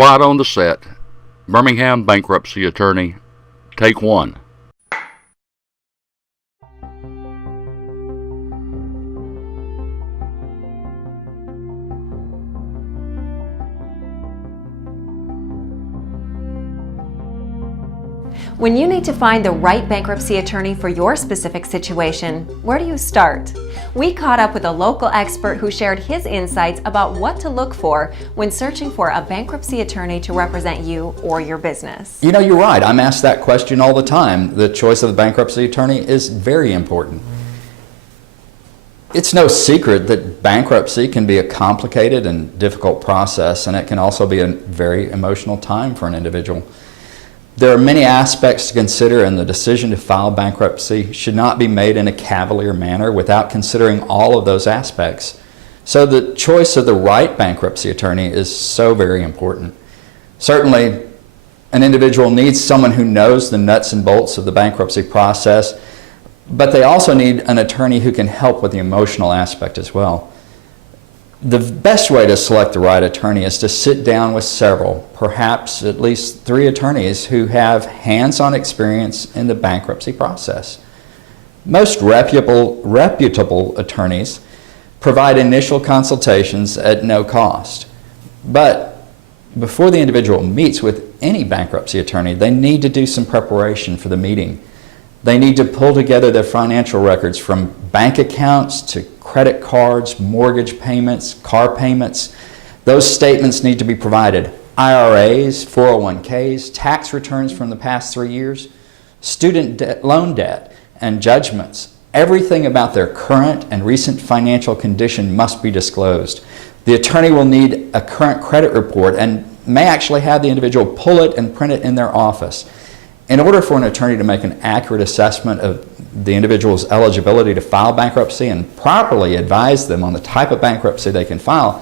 Quiet on the set. Birmingham bankruptcy attorney, take one. When you need to find the right bankruptcy attorney for your specific situation, where do you start? We caught up with a local expert who shared his insights about what to look for when searching for a bankruptcy attorney to represent you or your business. You know, you're right. I'm asked that question all the time. The choice of the bankruptcy attorney is very important. It's no secret that bankruptcy can be a complicated and difficult process, and it can also be a very emotional time for an individual. There are many aspects to consider, and the decision to file bankruptcy should not be made in a cavalier manner without considering all of those aspects. So the choice of the right bankruptcy attorney is so very important. Certainly, an individual needs someone who knows the nuts and bolts of the bankruptcy process, but they also need an attorney who can help with the emotional aspect as well. The best way to select the right attorney is to sit down with several, perhaps at least 3 attorneys who have hands-on experience in the bankruptcy process. Most reputable attorneys provide initial consultations at no cost. But before the individual meets with any bankruptcy attorney, they need to do some preparation for the meeting. They need to pull together their financial records from bank accounts to credit cards, mortgage payments, car payments. Those statements need to be provided. IRAs, 401ks, tax returns from the past 3 years, loan debt, and judgments. Everything about their current and recent financial condition must be disclosed. The attorney will need a current credit report and may actually have the individual pull it and print it in their office. In order for an attorney to make an accurate assessment of the individual's eligibility to file bankruptcy and properly advise them on the type of bankruptcy they can file,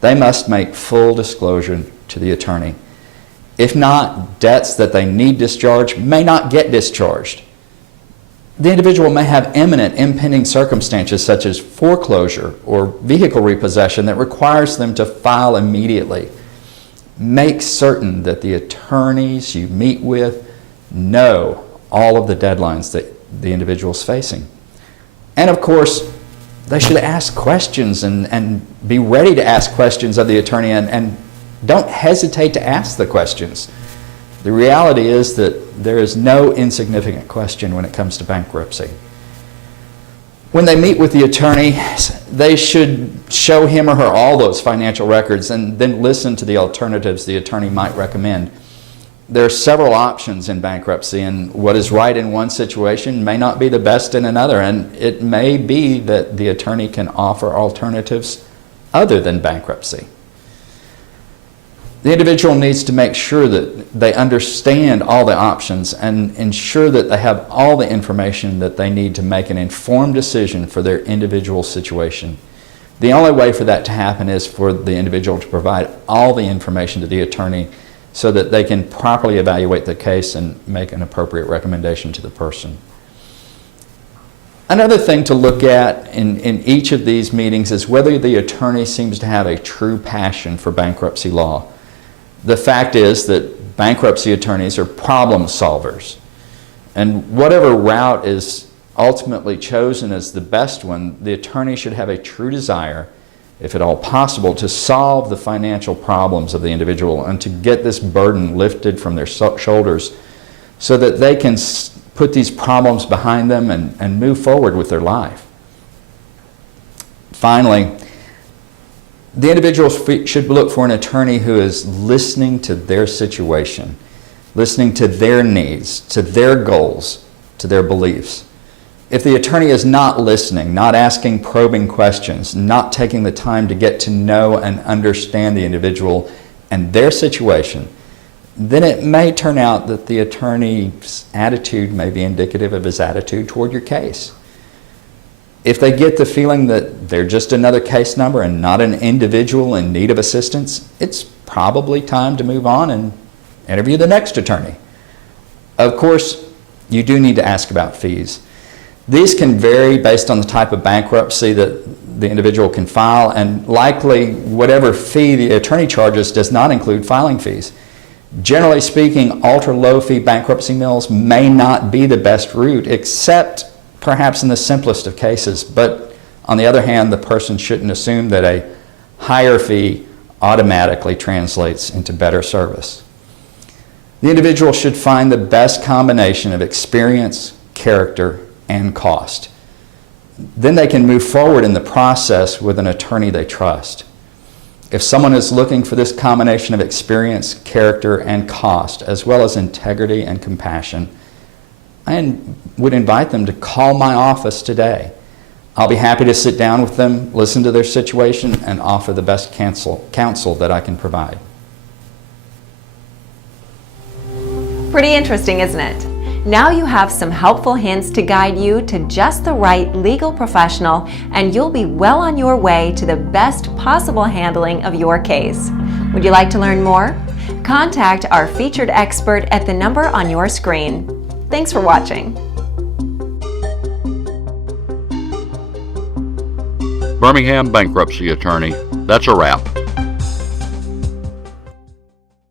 they must make full disclosure to the attorney. If not, debts that they need discharged may not get discharged. The individual may have imminent, impending circumstances such as foreclosure or vehicle repossession that requires them to file immediately. Make certain that the attorneys you meet with know all of the deadlines that the individual is facing. And of course, they should ask questions and be ready to ask questions of the attorney, and don't hesitate to ask the questions. The reality is that there is no insignificant question when it comes to bankruptcy. When they meet with the attorney, they should show him or her all those financial records and then listen to the alternatives the attorney might recommend. There are several options in bankruptcy, and what is right in one situation may not be the best in another, and it may be that the attorney can offer alternatives other than bankruptcy. The individual needs to make sure that they understand all the options and ensure that they have all the information that they need to make an informed decision for their individual situation. The only way for that to happen is for the individual to provide all the information to the attorney so that they can properly evaluate the case and make an appropriate recommendation to the person. Another thing to look at in each of these meetings is whether the attorney seems to have a true passion for bankruptcy law. The fact is that bankruptcy attorneys are problem solvers, and whatever route is ultimately chosen as the best one, the attorney should have a true desire, if at all possible, to solve the financial problems of the individual and to get this burden lifted from their shoulders so that they can put these problems behind them and move forward with their life. Finally, the individual should look for an attorney who is listening to their situation, listening to their needs, to their goals, to their beliefs. If the attorney is not listening, not asking probing questions, not taking the time to get to know and understand the individual and their situation, then it may turn out that the attorney's attitude may be indicative of his attitude toward your case. If they get the feeling that they're just another case number and not an individual in need of assistance, it's probably time to move on and interview the next attorney. Of course, you do need to ask about fees. These can vary based on the type of bankruptcy that the individual can file, and likely whatever fee the attorney charges does not include filing fees. Generally speaking, ultra-low fee bankruptcy mills may not be the best route, except perhaps in the simplest of cases. But on the other hand, the person shouldn't assume that a higher fee automatically translates into better service. The individual should find the best combination of experience, character, and cost. Then they can move forward in the process with an attorney they trust. If someone is looking for this combination of experience, character, and cost, as well as integrity and compassion, I would invite them to call my office today. I'll be happy to sit down with them, listen to their situation, and offer the best counsel that I can provide. Pretty interesting, isn't it? Now you have some helpful hints to guide you to just the right legal professional, and you'll be well on your way to the best possible handling of your case. Would you like to learn more? Contact our featured expert at the number on your screen. Thanks for watching. Birmingham Bankruptcy Attorney. That's a wrap.